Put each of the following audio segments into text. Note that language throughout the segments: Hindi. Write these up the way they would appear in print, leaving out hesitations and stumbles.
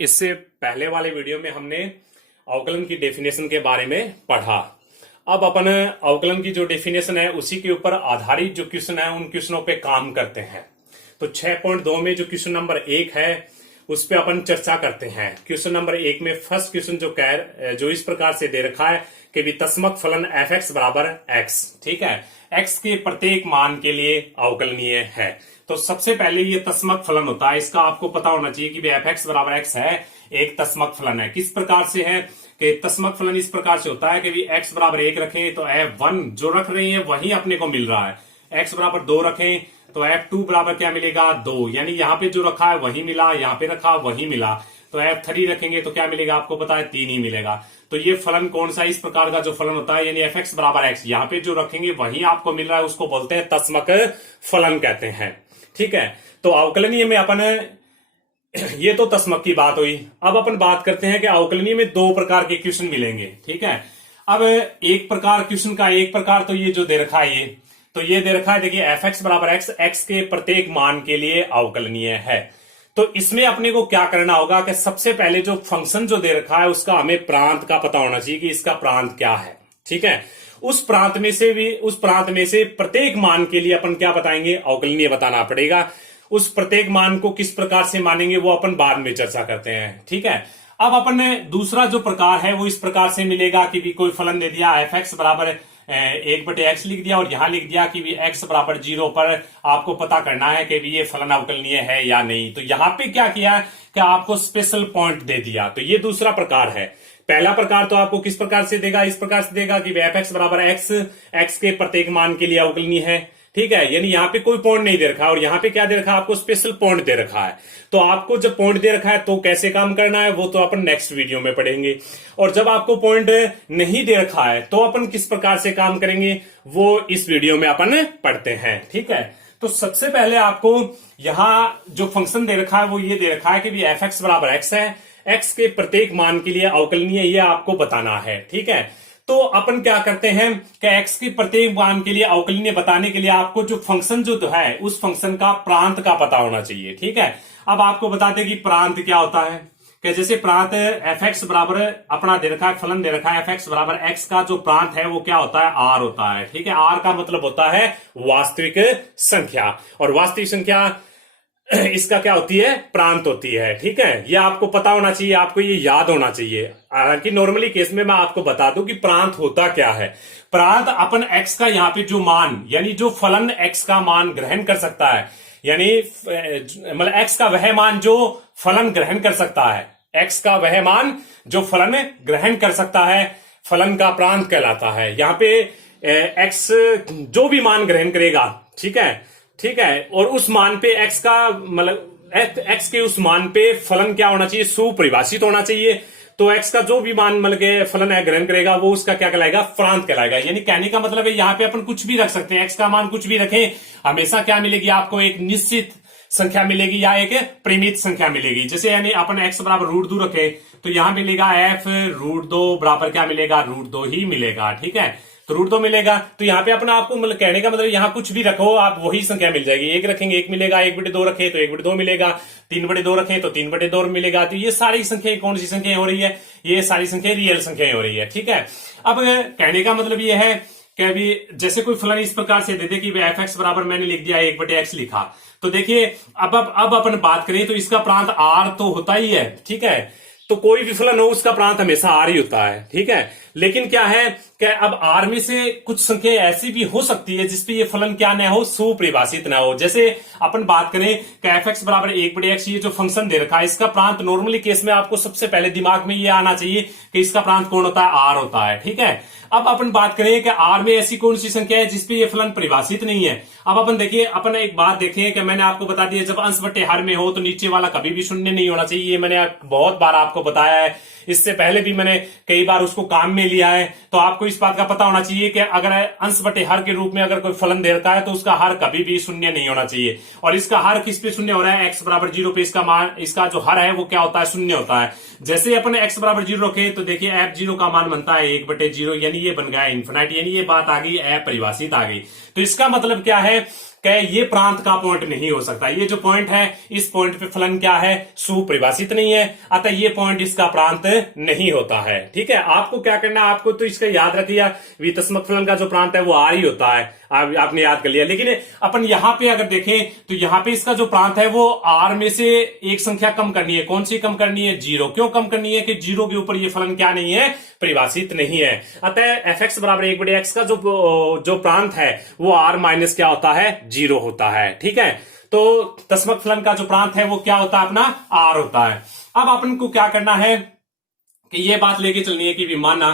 इससे पहले वाले वीडियो में हमने अवकलन की डेफिनेशन के बारे में पढ़ा। अब अपन अवकलन की जो डेफिनेशन है उसी के ऊपर आधारित जो क्वेश्चन है उन क्वेश्चनों पे काम करते हैं। तो 6.2 में जो क्वेश्चन नंबर 1 है उस पे अपन चर्चा करते हैं। क्वेश्चन नंबर 1 में फर्स्ट क्वेश्चन जो इस प्रकार से दे रखा है कि वितस्मक फलन एफ एक्स बराबर एक्स, ठीक है, एक्स के प्रत्येक मान के लिए अवकलनीय है। तो सबसे पहले ये तस्मक फलन होता है, इसका आपको पता होना चाहिए कि एफ एक्स बराबर एक्स है, एक तस्मक फलन है। किस प्रकार से है कि तस्मक फलन इस प्रकार से होता है कि एक्स बराबर 1 रखें तो F1 जो रख रहे हैं वही अपने को मिल रहा है, एक्स बराबर 2 रखें तो F2 बराबर क्या मिलेगा 2, यानी यहाँ पे जो रखा है वही मिला, यहाँ पे रखा वही मिला। तो F3 रखेंगे तो क्या मिलेगा, आपको पता है 3 ही मिलेगा। तो ये फलन कौन सा, इस प्रकार का जो फलन होता है यानी एफ एक्स बराबर एक्स, यहाँ पे जो रखेंगे वही आपको मिल रहा है, उसको बोलते हैं तस्मक फलन कहते हैं, ठीक है। तो अवकलनीय में अपन ये तो तस्मक की बात हुई। अब अपन बात करते हैं कि अवकलनीय में 2 प्रकार के क्वेश्चन मिलेंगे, ठीक है। अब एक प्रकार क्वेश्चन का एक प्रकार तो ये जो दे रखा है ये दे रखा है, देखिए एफ एक्स बराबर एक्स, एक्स के प्रत्येक मान के लिए अवकलनीय है। तो इसमें अपने को क्या करना होगा कि सबसे पहले जो फंक्शन जो दे रखा है उसका हमें प्रांत का पता होना चाहिए कि इसका प्रांत क्या है, ठीक है। उस प्रांत में से प्रत्येक मान के लिए अपन क्या बताएंगे, अवकलनीय बताना पड़ेगा। उस प्रत्येक मान को किस प्रकार से मानेंगे वो अपन बाद में चर्चा करते हैं, ठीक है। अब अपन ने दूसरा जो प्रकार है वो इस प्रकार से मिलेगा कि भी कोई फलन दे दिया एफ एक्स बराबर 1/x लिख दिया और यहां लिख दिया कि भी x बराबर 0 पर आपको पता करना है कि भी ये फलन अवकलनीय है या नहीं। तो यहां पे क्या किया कि आपको स्पेशल पॉइंट दे दिया। तो ये दूसरा प्रकार है। पहला प्रकार तो आपको किस प्रकार से देगा, इस प्रकार से देगा कि एफ एक्स बराबर एक्स के प्रत्येक मान के लिए अवकलनीय है, ठीक है। यानी यहाँ पे कोई पॉइंट नहीं दे रखा और यहाँ पे क्या दे रखा है, आपको स्पेशल पॉइंट दे रखा है। तो आपको जब पॉइंट दे रखा है तो कैसे काम करना है वो तो अपन नेक्स्ट वीडियो में पढ़ेंगे। और जब आपको पॉइंट नहीं दे रखा है तो अपन किस प्रकार से काम करेंगे वो इस वीडियो में अपन पढ़ते हैं, ठीक है। तो सबसे पहले आपको यहाँ जो फंक्शन दे रखा है वो ये दे रखा है कि एफ एक्स बराबर एक्स है, एक्स के प्रत्येक मान के लिए अवकलनीय, ये आपको बताना है, ठीक है। तो अपन क्या करते हैं कि x के प्रत्येक मान के लिए अवकलनीय बताने के लिए आपको जो फंक्शन जो है उस फंक्शन का प्रांत का पता होना चाहिए, ठीक है। अब आपको बताते कि प्रांत क्या होता है, कि जैसे प्रांत एफ एक्स बराबर अपना दे रखा है, फलन दे रखा है एफ एक्स बराबर एक्स का जो प्रांत है वो क्या होता है, आर होता है, ठीक है। आर का मतलब होता है वास्तविक संख्या, और वास्तविक संख्या इसका क्या होती है, प्रांत होती है, ठीक है। ये आपको पता होना चाहिए, आपको ये याद होना चाहिए। हालांकि नॉर्मली केस में मैं आपको बता दूं कि प्रांत होता क्या है। प्रांत अपन x का यहाँ पे जो मान यानी जो फलन x का मान ग्रहण कर सकता है, यानी मतलब x का वह मान जो फलन ग्रहण कर सकता है, x का वह मान जो फलन ग्रहण कर सकता है, फलन का प्रांत कहलाता है। यहाँ पे x जो भी मान ग्रहण करेगा, ठीक है, ठीक है, और उस मान पे x का मतलब x के उस मान पे फलन क्या होना चाहिए, सुपरिभाषित होना चाहिए। तो x का जो भी मान मतलब फलन है ग्रहण करेगा वो उसका क्या कहलाएगा, प्रांत कहलाएगा। यानी कहने का मतलब है यहाँ पे अपन कुछ भी रख सकते हैं, x का मान कुछ भी रखें, हमेशा क्या मिलेगी आपको, एक निश्चित संख्या मिलेगी या एक परिमित संख्या मिलेगी। जैसे यानी अपन x बराबर √2 रखे तो यहां मिलेगा f √2 बराबर क्या मिलेगा, √2 ही मिलेगा, ठीक है। तो √2 मिलेगा। तो यहाँ पे अपना आपको मतलब कहने का मतलब यहाँ कुछ भी रखो आप वही संख्या मिल जाएगी। 1 रखेंगे 1 मिलेगा, 1/2 रखे तो 1/2 मिलेगा, 3/2 रखे तो 3/2 मिलेगा। तो ये सारी संख्याएं कौन सी संख्याएं हो रही है, ये सारी संख्याएं रियल संख्याएं हो रही है, ठीक है। अब कहने का मतलब ये है कि अभी जैसे कोई फलन इस प्रकार से दे दे कि एफ एक्स बराबर मैंने लिख दिया 1/x लिखा, तो देखिए अब अपन बात करें तो इसका प्रांत आर तो होता ही है, ठीक है। तो कोई भी फलन हो उसका प्रांत हमेशा आर ही होता है, ठीक है। लेकिन क्या है कि अब आर में से कुछ संख्या ऐसी भी हो सकती है जिसपे ये फलन क्या न हो, सुपरिभाषित न हो। जैसे अपन बात करें कि एफ एक्स बराबर 1/x, ये जो फंक्शन दे रखा है इसका प्रांत नॉर्मली केस में आपको सबसे पहले दिमाग में ये आना चाहिए कि इसका प्रांत कौन होता है, आर होता है, ठीक है। अब अपन बात करें कि आर में ऐसी कौन सी संख्या है जिसपे ये फलन परिभाषित नहीं है। अब अपन देखिए, अपन एक बात देखें कि मैंने आपको बता दिया जब अंश बटे हर में हो तो नीचे वाला कभी भी शून्य नहीं होना चाहिए। ये मैंने बहुत बार आपको बताया है, इससे पहले भी मैंने कई बार उसको काम में लिया है। तो आपको इस बात का पता होना चाहिए कि अगर अंश बटे हर के रूप में अगर कोई फलन दे रखा है तो उसका हर कभी भी शून्य नहीं होना चाहिए। और इसका हर किस पे शून्य हो रहा है, x बराबर 0 पे इसका मान, इसका जो हर है वो क्या होता है, शून्य होता है। जैसे अपन x बराबर 0 रखे तो देखिए f0 का मान बनता है 1/0, यानी ये बन गया इन्फिनाइट, यानी ये बात आ गई अपरिभाषित आ गई। तो इसका मतलब क्या है ये प्रांत का पॉइंट नहीं हो सकता, ये जो पॉइंट है इस पॉइंट पे फलन क्या है, सुपरिभाषित नहीं है, अतः ये पॉइंट इसका प्रांत नहीं होता है। ठीक है, आपको क्या करना है, आपको तो इसका याद रखिए वितस्मक फलन का जो प्रांत है वो आर ही होता है, आपने याद कर लिया। लेकिन अपन यहां पे अगर देखें तो यहां पे इसका जो प्रांत है वो आर में से एक संख्या कम करनी है, कौन सी कम करनी है, जीरो। क्यों कम करनी है कि जीरो के ऊपर ये फलन क्या नहीं है, परिभाषित नहीं है। अतः एफ एक्स बराबर 1/x का जो प्रांत है वो आर माइनस क्या होता है, जीरो होता है। ठीक है, तो तस्मक फलन का जो प्रांत है वो क्या होता है, अपना आर होता है। अब अपन को क्या करना है कि ये बात लेके चलनी है कि विमाना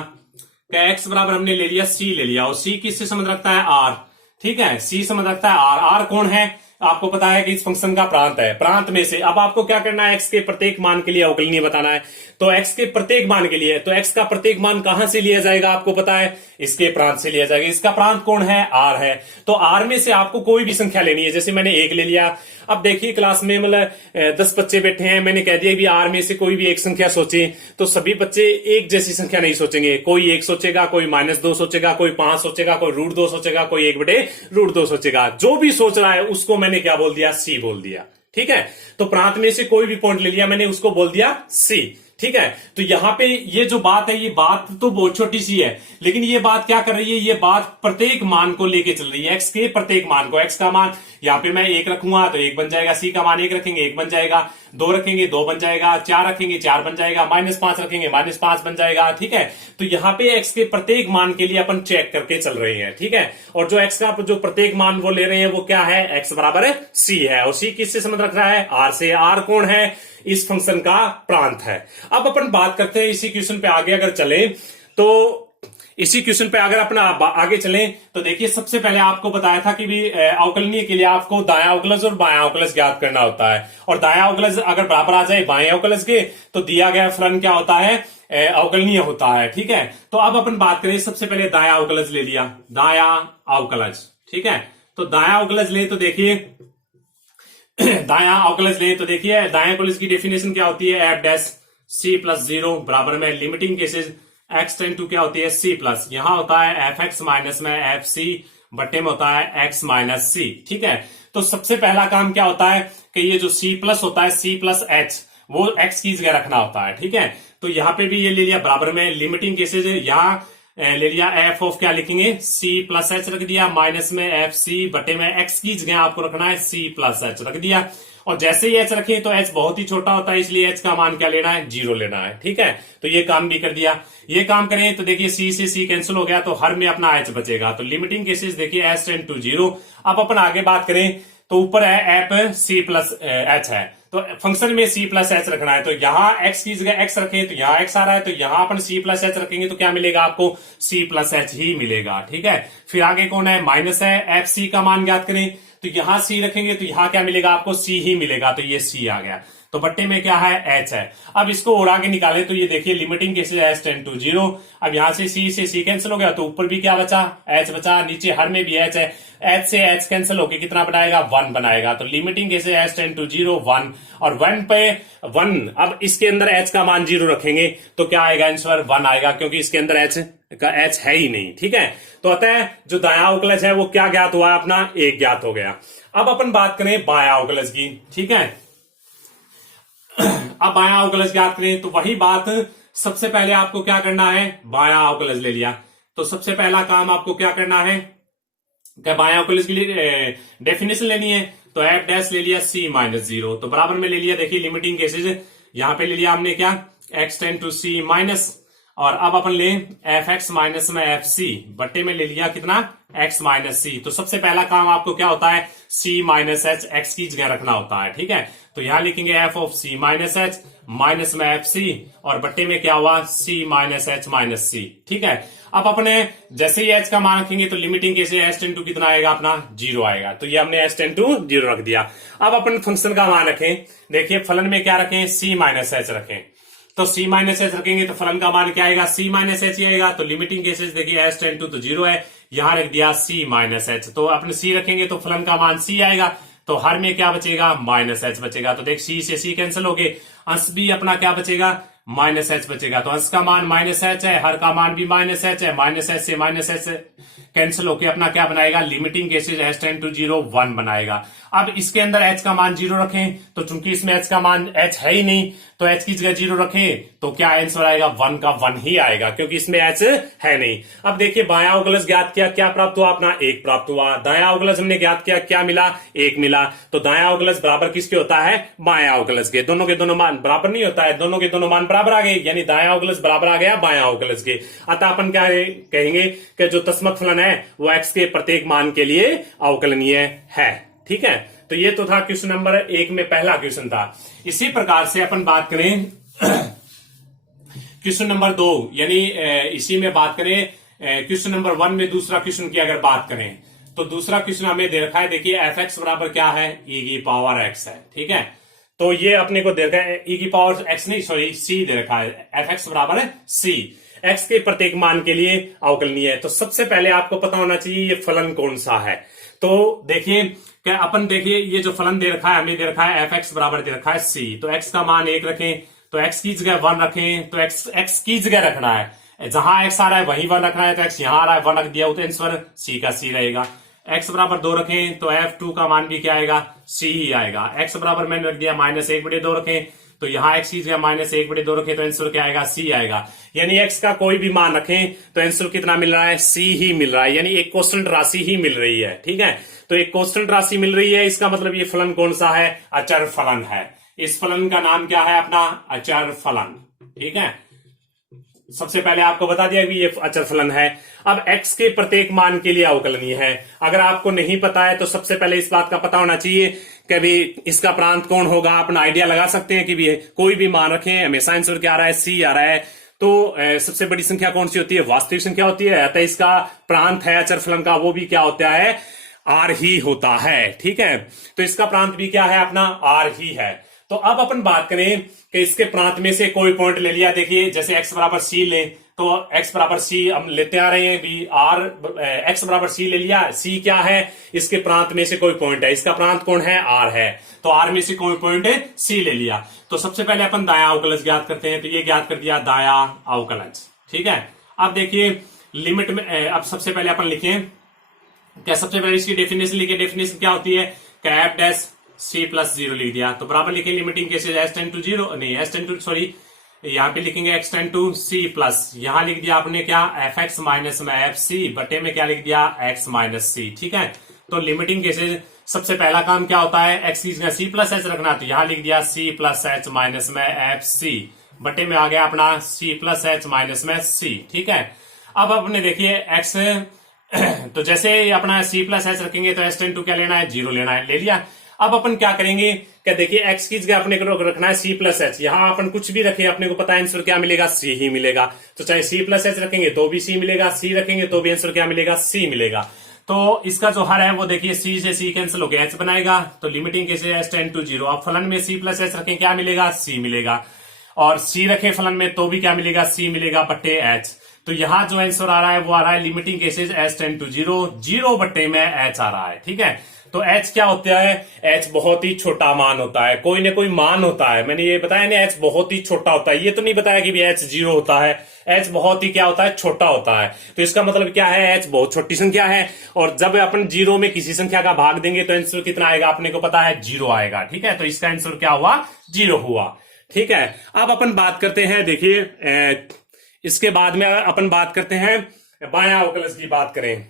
एक्स बराबर हमने ले लिया सी ले लिया, और सी किससे संबंध रखता है, आर। ठीक है, सी संबंध रखता है आर। आर कौन है, आपको पता है कि इस फंक्शन का प्रांत है। प्रांत में से अब आपको क्या करना है, एक्स के प्रत्येक मान के लिए अवकलनीय बताना है। तो एक्स के प्रत्येक मान के लिए, तो एक्स का प्रत्येक मान कहां से लिया जाएगा, आपको पता है, इसके प्रांत से लिया जाएगा। इसका प्रांत कौन है, आर है। तो आर में से आपको कोई भी संख्या लेनी है, जैसे मैंने एक ले लिया। अब देखिए क्लास में मतलब 10 बच्चे बैठे हैं, मैंने कह दिया भी आर में से कोई भी एक संख्या सोचे, तो सभी बच्चे एक जैसी संख्या नहीं सोचेंगे। कोई 1 सोचेगा, कोई -2 सोचेगा, कोई 5 सोचेगा, कोई √2 सोचेगा, कोई 1/√2 सोचेगा। जो भी सोच रहा है उसको मैंने क्या बोल दिया, सी बोल दिया। ठीक है, तो प्रांत में से कोई भी पॉइंट ले लिया मैंने, उसको बोल दिया सी। ठीक है, तो यहां पे ये जो बात है, ये बात तो बहुत छोटी सी है, लेकिन ये बात क्या कर रही है, ये बात प्रत्येक मान को लेके चल रही है, एक्स के प्रत्येक मान को। एक्स का मान यहां पे मैं 1 रखूंगा तो 1 बन जाएगा, सी का मान 1 रखेंगे 1 बन जाएगा, 2 रखेंगे 2 बन जाएगा, 4 रखेंगे 4 बन जाएगा, -5 रखेंगे -5 बन जाएगा। ठीक है, तो यहां पे एक्स के प्रत्येक मान के लिए अपन चेक करके चल रहे हैं। ठीक है, और जो एक्स का जो प्रत्येक मान वो ले रहे हैं वो क्या है, एक्स बराबर सी है, और सी किससे संबंध रख रहा है, आर से। आर कौन है, इस फंक्शन का प्रांत है। अब अपन बात करते हैं इसी क्वेश्चन पे आगे अगर चले, तो इसी क्वेश्चन पे अगर अपना आगे चलें तो देखिए सबसे पहले आपको बताया था कि भी अवकलनीय के लिए आपको दायां अवकलज और बायां अवकलज ज्ञात करना होता है, और दायां अवकलज अगर बराबर आ जाए बाएं अवकलज के तो दिया गया फलन क्या होता है, अवकलनीय होता है। ठीक है, तो अब अपन बात करें, सबसे पहले दायां अवकलज ले लिया, दायां अवकलज। ठीक है, तो दायां अवकलज ले तो देखिए दायां अवकलज ले तो देखिए दायां अवकलज की डेफिनेशन क्या होती है, एफ डैश सी प्लस 0 बराबर में limiting cases x tend to क्या होती है, सी प्लस, यहां होता है एफ एक्स माइनस में एफ सी बट्टे में होता है एक्स माइनस सी। ठीक है, तो सबसे पहला काम क्या होता है कि ये जो सी प्लस होता है, सी प्लस एच, वो एक्स की जगह रखना होता है। ठीक है, तो यहां पे भी ये ले लिया, बराबर में लिमिटिंग केसेज यहां ले लिया, एफ ऑफ क्या लिखेंगे, सी प्लस एच रख दिया, माइनस में एफ सी बटे में एक्स की जगह आपको रखना है सी प्लस एच रख दिया। और जैसे ही एच रखें तो एच बहुत ही छोटा होता है, इसलिए एच का मान क्या लेना है, 0 लेना है। ठीक है, तो ये काम भी कर दिया। ये काम करें तो देखिए सी से सी कैंसिल हो गया, तो हर में अपना एच बचेगा। तो लिमिटिंग केसेस देखिए एच टेंड टू 0। अब अपन आगे बात करें तो ऊपर है एफ सी प्लस एच है, तो फंक्शन में सी प्लस एच रखना है, तो यहां एक्स की जगह एक्स रखें तो यहां एक्स आ रहा है, तो यहां अपन सी प्लस एच रखेंगे तो क्या मिलेगा आपको, सी प्लस एच ही मिलेगा। ठीक है, फिर आगे कौन है, माइनस है, एफ सी का मान ज्ञात करें तो यहां सी रखेंगे तो यहां क्या मिलेगा आपको, सी ही मिलेगा, तो ये सी आ गया। तो बट्टे में क्या है, एच है। अब इसको और आगे निकाले तो ये देखिए limiting cases h tend to 0। अब यहां से सी कैंसिल हो गया, तो ऊपर भी क्या बचा, एच बचा, नीचे हर में भी एच है, एच से एच कैंसिल होकर कितना बनाएगा, 1 बनाएगा। तो limiting cases h tend to 0 1, और 1 पे 1, अब इसके अंदर एच का मान 0 रखेंगे तो क्या आएगा आंसर, 1 आएगा, क्योंकि इसके अंदर एच का एच है ही नहीं। ठीक है, तो अतः जो दायां अवकलज है वो क्या ज्ञात हुआ, अपना 1 ज्ञात हो गया। अब अपन बात करें बायां अवकलज की। ठीक है, अब बायां अवकलज ज्ञात करें तो वही बात, सबसे पहले आपको क्या करना है, बायां अवकलज ले लिया, तो सबसे पहला काम आपको क्या करना है, क्या बायां अवकलज के लिए डेफिनेशन लेनी है, तो एफ डैश ले लिया सी माइनस 0, तो बराबर में ले लिया, देखिए लिमिटिंग केसेज यहां पे ले लिया हमने क्या, x tend to c minus, और अब अपन ले एफ एक्स माइनस में एफ सी बट्टे में ले लिया कितना, एक्स माइनस सी। तो सबसे पहला काम आपको क्या होता है, सी माइनस एच एक्स की जगह रखना होता है। ठीक है, तो यहां लिखेंगे f of c minus h minus में एफ सी, और बट्टे में क्या हुआ, c minus h minus c. ठीक है, अब अपने जैसे ही एच का मान रखेंगे तो लिमिटिंग कैसे एच टेंड टू कितना आएगा, अपना 0 आएगा, तो ये हमने एच टेंड टू 0 रख दिया। अब अपन फंक्शन का मान रखें, देखिए फलन में क्या रखें, सी माइनस एच रखें, तो सी माइनस एच रखेंगे तो फलन का मान क्या आएगा, सी माइनस एच ही आएगा। तो लिमिटिंग केसेस देखिए एच टेंड टू तो 0 है, यहां रख दिया सी माइनस एच, तो अपने सी रखेंगे तो फलन का मान सी आएगा, तो हर में क्या बचेगा, माइनस एच बचेगा। तो देख सी से सी कैंसिल हो गए, अंश भी अपना क्या बचेगा, माइनस एच बचेगा। तो अंश का मान माइनस एच है, हर का मान भी माइनस एच है। माइनस एच से माइनस एच कैंसिल होकर अपना क्या बनाएगा, limiting cases h tend to 0 1 बनाएगा। अब इसके अंदर एच का मान 0 रखें, तो चूंकि इसमें एच का मान एच है ही नहीं, तो एच की जगह 0 रखें तो क्या आंसर आएगा, 1 का 1 ही आएगा, क्योंकि इसमें एच है नहीं। अब देखिए बायां अवकलज ज्ञात किया, क्या प्राप्त हुआ अपना 1 प्राप्त हुआ। दायां अवकलज हमने ज्ञात किया, क्या मिला 1 मिला। तो दायां अवकलज बराबर किसके होता है, बायां अवकलज के। दोनों के दोनों मान बराबर नहीं होता है, दोनों के दोनों मान बराबर आ गए, यानी दायां अवकलज बराबर आ गया बायां अवकलज के। अतः अपन क्या कहेंगे कि जो तस्मत फलन है वो एक्स के प्रत्येक मान के लिए अवकलनीय है। ठीक है, तो ये तो था क्वेश्चन नंबर 1 में पहला क्वेश्चन था। इसी प्रकार से अपन बात करें क्वेश्चन नंबर 2, यानी इसी में बात करें क्वेश्चन नंबर 1 में दूसरा क्वेश्चन की अगर बात करें तो दूसरा क्वेश्चन हमें दे रखा है, देखिए एफ एक्स बराबर क्या है, ई की पावर एक्स है। ठीक है, तो ये अपने को दे रखा है ई की पावर एक्स नहीं, सॉरी सी दे रखा है, एफ एक्स बराबर है सी, एक्स के प्रत्येक मान के लिए अवकलनीय है। तो सबसे पहले आपको पता होना चाहिए ये फलन कौन सा है। तो देखिए क्या अपन देखिए ये जो फलन दे रखा है, हमें दे रखा है एफ एक्स बराबर दे रखा है सी, तो एक्स का मान 1 रखें, तो एक्स की जगह 1 रखें, तो एक्स की जगह रखना है, जहां एक्स आ रहा है वहीं 1 रखना है, तो एक्स यहां आ रहा है 1 रख दिया, तो आंसर सी का सी रहेगा। एक्स बराबर 2 रखें तो F2 का मान भी क्या आएगा, सी ही आएगा। एक्स बराबर मैंने रख दिया -1/2 रखें, तो यहां एक्स की जगह -1/2 रखें, तो आंसर क्या आएगा, सी आएगा। यानी एक्स का कोई भी मान रखें तो आंसर कितना मिल रहा है, सी ही मिल रहा है, यानी एक कांस्टेंट राशि ही मिल रही है। ठीक है, तो एक कांस्टेंट राशि मिल रही है, इसका मतलब ये फलन कौन सा है, अचर फलन है। इस फलन का नाम क्या है अपना, अचर फलन। ठीक है, सबसे पहले आपको बता दिया कि ये अचर फलन है। अब x के प्रत्येक मान के लिए अवकलनीय है। अगर आपको नहीं पता है तो सबसे पहले इस बात का पता होना चाहिए कि भी इसका प्रांत कौन होगा। अपना आइडिया लगा सकते हैं कि भी कोई भी मान रखें, हमेशा आंसर क्या आ रहा है, सी आ रहा है। तो सबसे बड़ी संख्या कौन सी होती है, वास्तविक संख्या होती है, अतः इसका प्रांत है अचर फलन का, वो भी क्या होता है, आर ही होता है। ठीक है, तो इसका प्रांत भी क्या है अपना, आर ही है। तो अब अपन बात करें कि इसके प्रांत में से कोई पॉइंट ले लिया, देखिए जैसे x बराबर सी ले, तो x बराबर सी हम लेते आ रहे हैं भी, आर x बराबर सी ले लिया, सी क्या है, इसके प्रांत में से कोई पॉइंट है, इसका प्रांत कौन है, आर है, तो आर में से कोई पॉइंट है, सी ले लिया। तो सबसे पहले अपन दायां अवकलज ज्ञात करते हैं, तो ये ज्ञात कर दिया दायां अवकलज। ठीक है, अब देखिए लिमिट में अब सबसे पहले अपन लिखें क्या, सबसे पहले इसकी डेफिनेशन लिखे। डेफिनेशन क्या होती है, एफ डैश सी प्लस 0 लिख दिया, तो बराबर लिखे limiting cases s tend to 0 नहीं, एस टेंड टू सॉरी यहाँ पे लिखेंगे x tend to c plus, यहां लिख दिया आपने क्या, एफ एक्स माइनस में एफ सी बटे में क्या लिख दिया, एक्स माइनस सी। ठीक है, तो लिमिटिंग केसेज सबसे पहला काम क्या होता है, एक्स की जगह सी प्लस एच रखना, तो यहां लिख दिया सी प्लस एच माइनस में एफ सी बटे में आ गया अपना सी प्लस एच माइनस में सी। ठीक है, अब अपने देखिए एक्स तो जैसे अपना सी प्लस एच रखेंगे तो एस टेंड टू क्या लेना है, 0 लेना है, ले लिया। अब अपन क्या करेंगे, क्या देखिए एक्स की जगह अपने को रखना है सी प्लस एच, यहां अपन कुछ भी रखें अपने को पता है आंसर क्या मिलेगा, सी ही मिलेगा। तो चाहे सी प्लस एच रखेंगे तो भी सी मिलेगा, सी रखेंगे तो भी आंसर क्या मिलेगा, सी मिलेगा। तो इसका जो हर है वो देखिए सी से सी कैंसिल हो गया, एच बनाएगा, तो लिमिटिंग कैसे एस टेंड टू 0। अब फलन में सी प्लस एच रखें क्या मिलेगा, सी मिलेगा, और सी रखे फलन में तो भी क्या मिलेगा, सी मिलेगा बट्टे एच। तो यहां जो आंसर आ रहा है वो आ रहा है limiting cases s tend to 0, 0 बट्टे में एच आ रहा है। ठीक है, तो h क्या होता है, h बहुत ही छोटा मान होता है, कोई ना कोई मान होता है, मैंने ये बताया ना h बहुत ही छोटा होता है, ये तो नहीं बताया कि भी h 0 होता है, h बहुत ही क्या होता है, छोटा होता है। तो इसका मतलब क्या है, h बहुत छोटी संख्या है, और जब अपन 0 में किसी संख्या का भाग देंगे तो आंसर कितना आएगा अपने को पता है, 0 आएगा। ठीक है, तो इसका आंसर क्या हुआ, 0 हुआ। ठीक है, अब अपन बात करते हैं, देखिए इसके बाद में अपन बात करते हैं बायां अवकलज की बात करें,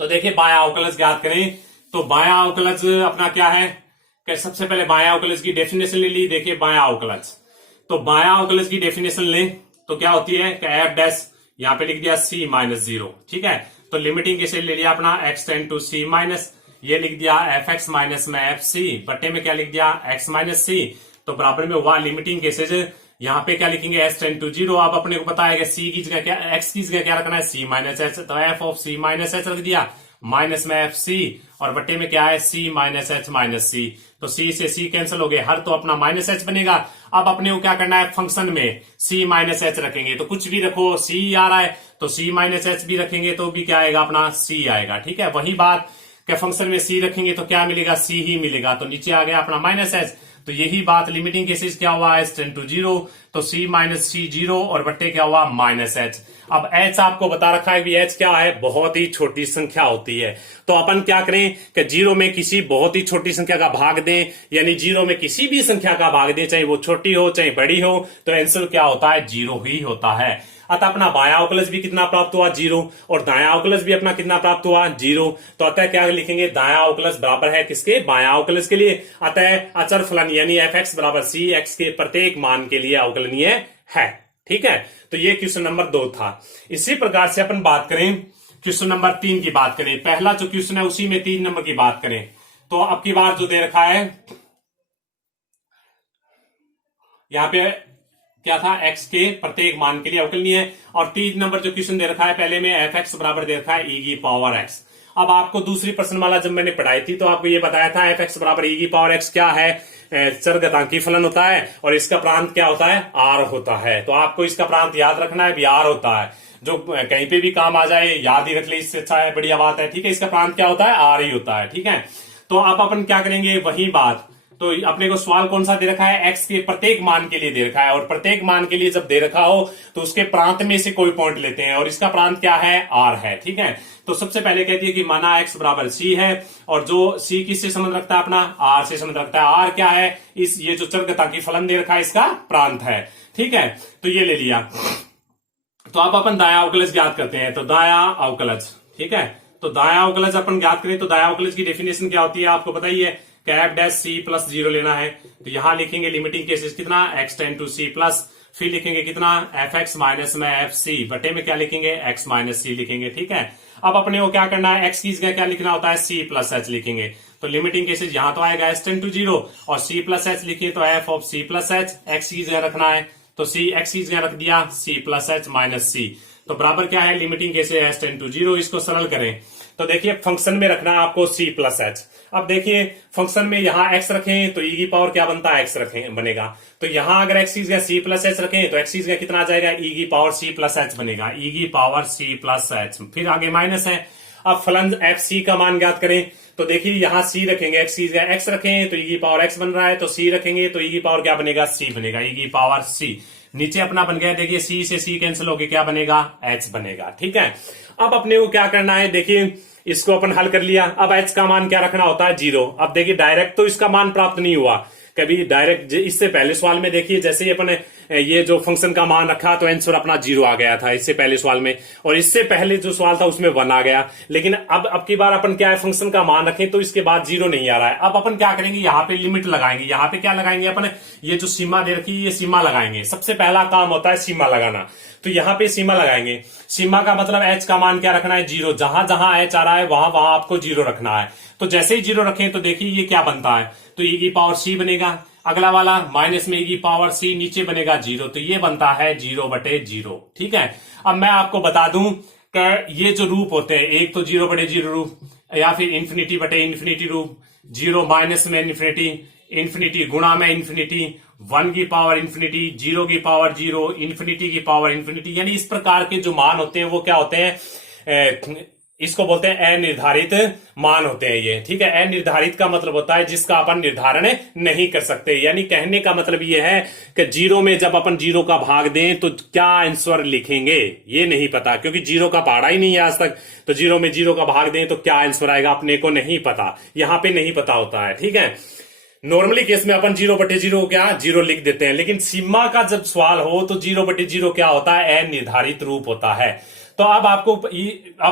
तो देखिए बायां अवकलज ज्ञात करें। तो बायां अवकलज अपना क्या है, कि सबसे पहले बायां अवकलज की डेफिनेशन ले ली। देखिए बायां अवकलज, तो बायां अवकलज की डेफिनेशन ले तो क्या होती है कि एफ डैश यहां पे लिख दिया सी माइनस 0। ठीक है, तो लिमिटिंग कैसे ले लिया अपना x tend to c minus, ये लिख दिया एफ एक्स माइनस में एफ सी बटे में क्या लिख दिया, एक्स माइनस सी, तो बराबर में हुआ लिमिटिंग केसेज, यहाँ पे क्या लिखेंगे एस टेंड टू 0। अब अपने को पता है कि सी की जगह क्या, एक्स की जगह क्या रखना है, सी माइनस एच, तो f of c minus h रख दिया माइनस में एफ सी, और बटे में क्या है सी माइनस एच माइनस सी, तो सी से सी कैंसिल हो गए, हर तो अपना माइनस एच बनेगा। अब अपने को क्या करना है, फंक्शन में सी माइनस एच रखेंगे, तो कुछ भी रखो सी आ रहा है तो सी माइनस एच भी रखेंगे तो भी क्या आएगा अपना सी आएगा। ठीक है, वही बात के फंक्शन में सी रखेंगे तो क्या मिलेगा, सी ही मिलेगा, तो नीचे आ गया अपना माइनस एच, तो यही बात लिमिटिंग केसेस क्या हुआ, h टेंड टू 0, तो c माइनस सी 0 और बट्टे क्या हुआ माइनस h। अब h आपको बता रखा है कि h क्या है, बहुत ही छोटी संख्या होती है। तो अपन क्या करें कि 0 में किसी बहुत ही छोटी संख्या का भाग दें, यानी 0 में किसी भी संख्या का भाग दें, चाहे वो छोटी हो चाहे बड़ी हो, तो आंसर क्या होता है, 0 ही होता है। अतः अपना बायां अवकलज भी कितना प्राप्त हुआ, 0, और दायां अवकलज भी अपना कितना प्राप्त हुआ, 0। तो अतः क्या लिखेंगे, दायां अवकलज बराबर है किसके, बायां अवकलज के लिए। अतः अचर फलन यानी f(x) बराबर c x के प्रत्येक मान के लिए अवकलनीय है। ठीक है, तो ये क्वेश्चन नंबर 2 था। इसी प्रकार से अपन बात करें क्वेश्चन नंबर 3 की बात करें। पहला जो क्वेश्चन है उसी में 3 नंबर की बात करें। तो अब की बार जो दे रखा है यहां पे क्या था, x के प्रत्येक मान के लिए अवकलनीय है। और 3 नंबर जो क्वेश्चन दे रखा है, पहले में f(x) बराबर दे रखा है e की पावर x। अब आपको दूसरी प्रश्न वाला जब मैंने पढ़ाई थी तो आपको ये बताया था f(x) बराबर e की पावर x क्या है, चरघातांकी फलन होता है, और इसका प्रांत क्या होता है, r होता है। तो आपको इसका प्रांत याद रखना है, भी r होता है। जो कहीं पे भी काम आ जाए याद ही रख ले, इससे अच्छा है, बढ़िया बात है। ठीक है, इसका प्रांत क्या होता है, r ही होता है। ठीक है, तो अब अपन क्या करेंगे, वही बात। तो अपने को सवाल कौन सा दे रखा है, x के प्रत्येक मान के लिए दे रखा है, और प्रत्येक मान के लिए जब दे रखा हो तो उसके प्रांत में से कोई पॉइंट लेते हैं, और इसका प्रांत क्या है, r है। ठीक है, तो सबसे पहले कहती है कि माना x बराबर c है, और जो c किससे संबंध रखता है, अपना r से संबंध रखता है। r क्या है, इस ये जो चरघातांकी फलन दे रखा है इसका प्रांत है। ठीक है, तो ये ले लिया। तो अब अपन दायां अवकलज ज्ञात करते हैं। तो दायां अवकलज, ठीक है, तो दायां अवकलज अपन ज्ञात करें तो दायां अवकलज की डेफिनेशन क्या होती है, आपको पता ही है, कैप डैश c प्लस 0 लेना है। तो यहां लिखेंगे लिमिटिंग केसेस कितना, x tend to c plus, फिर लिखेंगे कितना, f(x) माइनस में fc, बटे में क्या लिखेंगे, x माइनस c लिखेंगे। ठीक है, अब अपने को क्या करना है, x की जगह क्या लिखना होता है, c प्लस h लिखेंगे। तो लिमिटिंग केसेस यहां तो आएगा h टेंड टू 0, और c प्लस h लिखिए तो f of c plus h, x की जगह रखना है, तो c x की जगह रख दिया, c plus h minus c। तो बराबर क्या है, limiting cases h tend to 0। इसको सरल करें तो देखिए फंक्शन में रखना है आपको c प्लस h। अब देखिए फंक्शन में यहां x रखें तो e की पावर क्या बनता है, x रखें बनेगा। तो यहां अगर x की जगह c प्लस h रखें तो x की जगह कितना आ जाएगा, e की पावर c प्लस h बनेगा, e की पावर c प्लस h। फिर आगे माइनस है। अब फलन fc का मान ज्ञात करें तो देखिए यहां c रखेंगे, x की जगह x रखें तो e की पावर x बन रहा है, तो c रखेंगे तो e की पावर क्या बनेगा, c बनेगा, e की पावर c। नीचे अपना बन गया, देखिए c से c कैंसिल होके क्या बनेगा, h बनेगा। ठीक है, अब अपने को क्या करना है, देखिए इसको अपन हल कर लिया। अब h का मान क्या रखना होता है, 0। अब देखिए डायरेक्ट तो इसका मान प्राप्त नहीं हुआ, कभी डायरेक्ट इससे पहले सवाल में देखिए जैसे ही अपन ये जो फंक्शन का मान रखा तो आंसर अपना 0 आ गया था इससे पहले सवाल में, और इससे पहले जो सवाल था उसमें 1 आ गया। लेकिन अब की बार अपन क्या है, फंक्शन का मान रखें तो इसके बाद 0 नहीं आ रहा है। अब अपन क्या करेंगे, यहाँ पे लिमिट लगाएंगे। यहाँ पे क्या लगाएंगे अपन, ये जो सीमा दे रखी है ये सीमा लगाएंगे। सबसे पहला काम होता है सीमा लगाना, तो यहाँ पे सीमा लगाएंगे। सीमा का मतलब h का मान क्या रखना है, 0। जहां जहां h आ रहा है वहां वहां आपको 0 रखना है। तो जैसे ही 0 रखें तो देखिए ये क्या बनता है, तो e की पावर c बनेगा। अगला वाला माइनस में e की पावर c, नीचे बनेगा 0, तो ये बनता है 0/0। ठीक है, अब मैं आपको बता दूं कि ये जो रूप होते हैं, एक तो 0/0 रूप, या फिर इंफिनिटी/इंफिनिटी रूप, 0 माइनस में इंफिनिटी, इंफिनिटी गुणा में इंफिनिटी, 1 की पावर इंफिनिटी, 0 की पावर 0, इंफिनिटी की पावर इंफिनिटी, यानी इस प्रकार के जो मान होते हैं वो क्या होते हैं, इसको बोलते हैं अनिर्धारित मान होते हैं ये। ठीक है, अनिर्धारित का मतलब होता है जिसका अपन निर्धारण नहीं कर सकते। यानी कहने का मतलब ये है कि 0 में जब अपन 0 का भाग दें तो क्या आंसर लिखेंगे ये नहीं पता, क्योंकि 0 का पढ़ा ही नहीं है आज तक। तो 0 में 0 का भाग दें तो क्या आंसर आएगा अपने को नहीं पता, यहां पे नहीं पता होता है। ठीक है, नॉर्मली केस में अपन 0/0 क्या 0 लिख देते हैं, लेकिन सीमा का जब सवाल हो तो 0/0 क्या होता है, अनिर्धारित रूप होता है। तो अब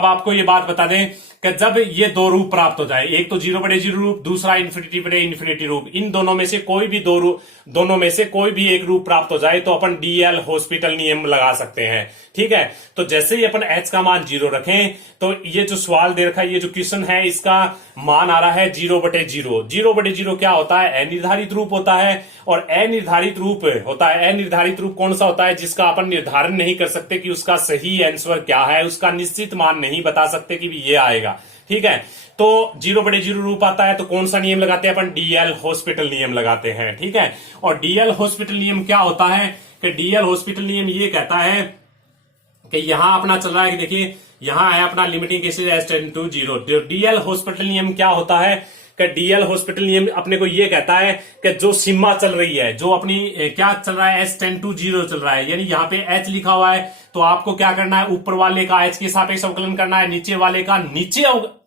आपको ये बात बता दें कि जब ये दो रूप प्राप्त हो जाए, एक तो 0/0 रूप, दूसरा इंफिनिटी रूप, इन दोनों में से कोई भी दोनों में से कोई भी एक रूप प्राप्त हो जाए तो अपन डीएल हॉस्पिटल नियम लगा सकते हैं। ठीक है, तो जैसे ही अपन h का मान 0 रखें तो ये जो सवाल दे रखा है, ये जो क्वेश्चन है, इसका मान आ रहा है 0/0। 0/0 क्या होता है, अनिर्धारित रूप होता है। और अनिर्धारित रूप होता है, अनिर्धारित रूप कौन सा होता है, जिसका अपन निर्धारण नहीं कर सकते कि उसका सही आंसर क्या है, उसका निश्चित मान नहीं बता सकते कि ये आएगा। ठीक है, तो 0/0 रूप आता है तो कौन सा नियम लगाते हैं अपन, डीएल हॉस्पिटल नियम लगाते हैं। ठीक है, और डीएल हॉस्पिटल नियम क्या होता है कि डीएल हॉस्पिटल नियम ये कहता है कि यहां अपना चल रहा है कि देखिए यहां है अपना limiting cases h tend to 0। DL hospital नियम क्या होता है कि डीएल हॉस्पिटल नियम अपने को ये कहता है कि जो सीमा चल रही है, जो अपनी क्या चल रहा है, h → 0 चल रहा है, यानी यहाँ पे h लिखा हुआ है, तो आपको क्या करना है, ऊपर वाले का h के सापेक्ष अवकलन करना है, नीचे वाले का नीचे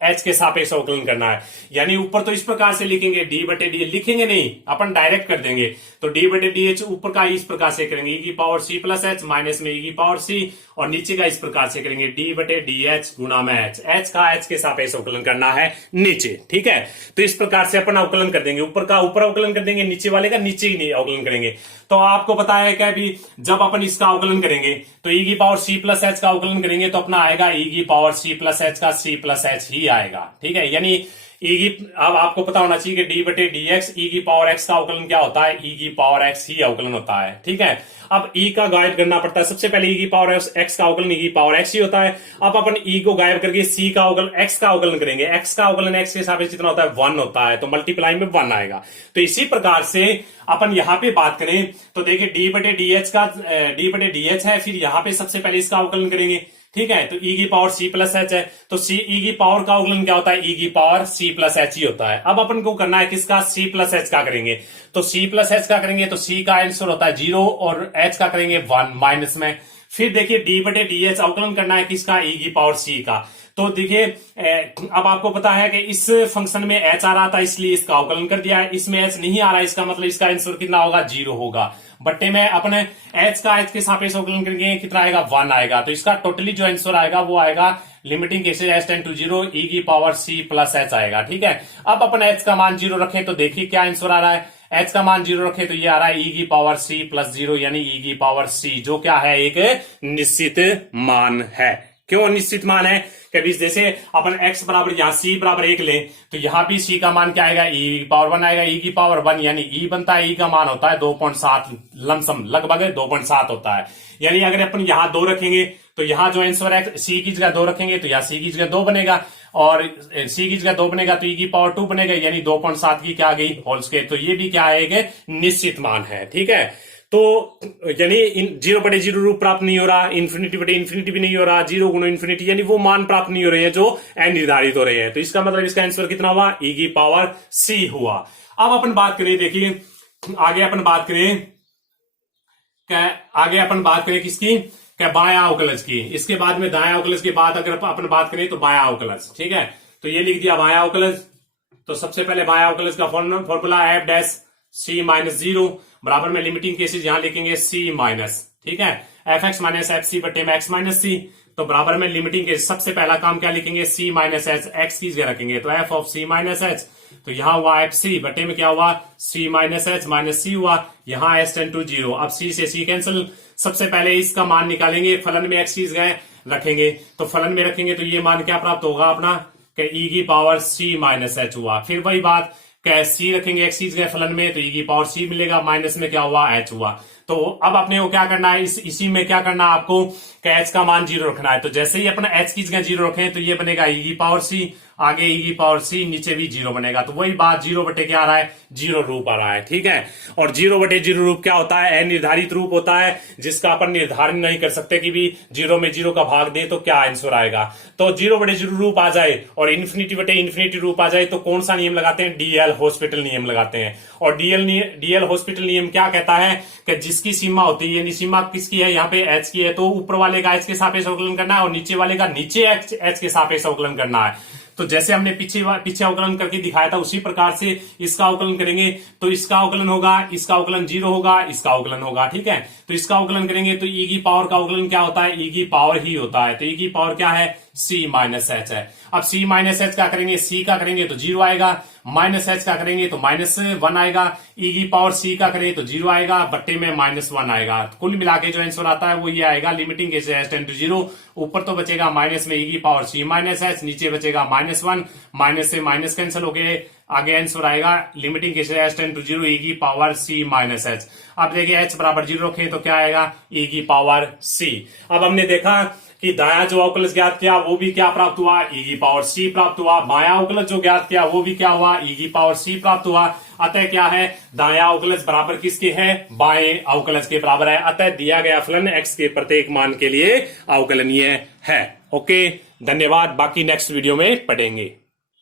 h के सापेक्ष अवकलन करना है। यानी ऊपर तो इस प्रकार से लिखेंगे, d/d, लिखेंगे नहीं, अपन डायरेक्ट कर देंगे। तो d/dh ऊपर का इस प्रकार से करेंगे, e⁻c+h, माइनस में e⁻c, और नीचे का इस प्रकार से करेंगे, d/dh गुणा में h का h के सापेक्ष अवकलन करना है नीचे। ठीक है, तो इस प्रकार से अपन अवकलन कर देंगे, ऊपर का ऊपर अवकलन कर देंगे, नीचे वाले का नीचे ही अवकलन करेंगे। तो आपको पता है क्या, भी जब अपन इसका अवकलन करेंगे तो e⁻c+h का अवकलन करेंगे तो अपना आएगा e⁻c+h का c+h ही आएगा। ठीक है, यानी अब आपको पता होना चाहिए कि d/dx e⁻x का अवकलन क्या होता है, e⁻x ही अवकलन होता है। ठीक है, अब e का गायब करना पड़ता है, सबसे पहले e⁻x का अवकलन e⁻x ही होता है। अब अपन e को गायब करके c का अवकलन x का अवकलन करेंगे, x का अवकलन x के सापेक्ष कितना होता है, 1 होता है, तो मल्टीप्लाई में 1 आएगा। तो इसी प्रकार से अपन यहां पे बात करें तो देखिए d/dh है, फिर यहां पे सबसे पहले इसका अवकलन करेंगे। ठीक है, तो e⁻c+h है, तो e का अवकलन क्या होता है, e⁻c+h ही होता है। अब अपन को करना है किसका, c+h का करेंगे, तो c+h का करेंगे तो c का आंसर होता है 0 और h का करेंगे 1 माइनस में। फिर देखिए d/dh अवकलन करना है किसका, e⁻c का। तो देखिए अब आपको पता है कि इस फंक्शन में h आ रहा था इसलिए इसका अवकलन कर दिया है, इसमें h नहीं आ रहा, इसका मतलब इसका आंसर कितना होगा, 0 होगा। बट्टे में अपने h का h के सापेक्ष अवकलन करेंगे, कितना आएगा, 1 आएगा। तो इसका टोटली जो आंसर आएगा वो आएगा लिमिटिंग केसेस h → 0 e⁻c+h आएगा। ठीक है, अब अपन h का मान 0 रखें तो देखिए क्या आंसर आ रहा है, h का मान 0 रखे तो ये आ रहा है e⁻c+0 यानी e⁻c, जो क्या है, एक निश्चित मान है। क्यों निश्चित मान है, कभी जैसे अपन x बराबर यहाँ c बराबर 1 लें तो यहाँ भी c का मान क्या आएगा, e⁻1 आएगा, e⁻1 यानी e बनता है, e का मान होता है 2.7, लमसम लगभग 2.7 होता है। यानी अगर अपन यहाँ 2 रखेंगे तो यहाँ जो आंसर है c की जगह 2 रखेंगे तो यहाँ c की जगह 2 बनेगा, और c की जगह 2 बनेगा तो e⁻2 बनेगा, यानी 2.7 की क्या आ गई, होल स्क्वायर। तो ये भी क्या है, एक निश्चित मान है। ठीक है, तो यानी 0/0 रूप प्राप्त नहीं हो रहा, ∞/∞ भी नहीं हो रहा, 0 × ∞, यानी वो मान प्राप्त नहीं हो रहे हैं जो अनिर्धारित हो रहे हैं। तो इसका मतलब इसका आंसर कितना हुआ, e⁻c हुआ। अब अपन बात करें, देखिए आगे अपन बात करें किसकी, क्या, बायां अवकलज की। इसके बाद में दायां अवकलज के बाद अगर अपन बात करें तो बायां अवकलज। ठीक है, तो ये लिख दिया बायां अवकलज। तो सबसे पहले बायां अवकलज का फॉर्मूला f'(c−0) बराबर में लिमिटिंग केसेस यहां लिखेंगे c-। ठीक है, fx - fc बटे में x - c, तो बराबर में लिमिटिंग केस सबसे पहला काम क्या लिखेंगे, c - h, x की जगह रखेंगे तो f of c - h, तो यहां हुआ fc बटे में क्या हुआ, c - h - c हुआ, यहां h → 0। अब c से c कैंसिल, सबसे पहले इसका मान निकालेंगे, फलन में x की जगह रखेंगे, तो फलन में रखेंगे तो ये मान क्या प्राप्त होगा अपना, e⁻c - h हुआ। फिर वही बात, c रखेंगे x की जगह फलन में तो e⁻c मिलेगा, माइनस में क्या हुआ, h हुआ। तो अब अपने को क्या करना है, इसी में क्या करना है आपको, h का मान 0 रखना है। तो जैसे ही अपना h की जगह 0 रखें तो ये बनेगा e⁻c, आगे e⁻c, नीचे भी 0 बनेगा। तो वही बात, 0 बटे क्या आ रहा है, 0 रूप आ रहा है। ठीक है, और 0/0 रूप क्या होता है, अनिर्धारित रूप होता है, जिसका अपन निर्धारण नहीं कर सकते कि भी 0 में 0 का भाग दे तो क्या आंसर आएगा। तो 0/0 रूप आ जाए और ∞/∞ रूप आ जाए तो कौन सा नियम लगाते हैं, डीएल हॉस्पिटल नियम लगाते हैं। और डीएल हॉस्पिटल नियम क्या कहता है कि जिसकी सीमा होती है, यानी सीमा किसकी है, यहाँ पे h की है, तो ऊपर वाले का h के सापेक्ष अवकलन करना है और नीचे वाले का नीचे h के सापेक्ष अवकलन करना है। तो जैसे हमने पीछे अवकलन करके दिखाया था उसी प्रकार से इसका अवकलन करेंगे, तो इसका अवकलन होगा, इसका अवकलन 0 होगा, इसका अवकलन होगा। ठीक है, तो इसका अवकलन करेंगे तो e की पावर का अवकलन क्या होता है, e की पावर ही होता है। तो e की पावर क्या है, c - h है। अब c - h का करेंगे, c का करेंगे तो 0 आएगा, -h का करेंगे तो -1 आएगा, e की पावर c का करेंगे तो 0 आएगा, बट्टे में -1 आएगा। तो कुल मिला के जो आंसर आता है वो ये आएगा, लिमिटिंग केसेस h → 0, ऊपर तो बचेगा माइनस में e की पावर c - h, नीचे बचेगा -1, माइनस से माइनस कैंसिल हो गए, आगे आंसर आएगा लिमिटिंग केसेस h → 0 e की पावर c - h। अब देखिए h बराबर 0 रखें तो क्या आएगा, e की पावर c। अब हमने देखा कि दायां जो अवकलज ज्ञात किया वो भी क्या प्राप्त हुआ, e की पावर c प्राप्त हुआ, बायां अवकलज जो ज्ञात किया वो भी क्या हुआ, e की पावर c प्राप्त हुआ। अतः क्या है, दायां अवकलज बराबर किसके है, बाएं अवकलज के बराबर है। अतः दिया गया फलन x के प्रत्येक मान के लिए अवकलनीय है। ओके, धन्यवाद, बाकी नेक्स्ट वीडियो में पढ़ेंगे।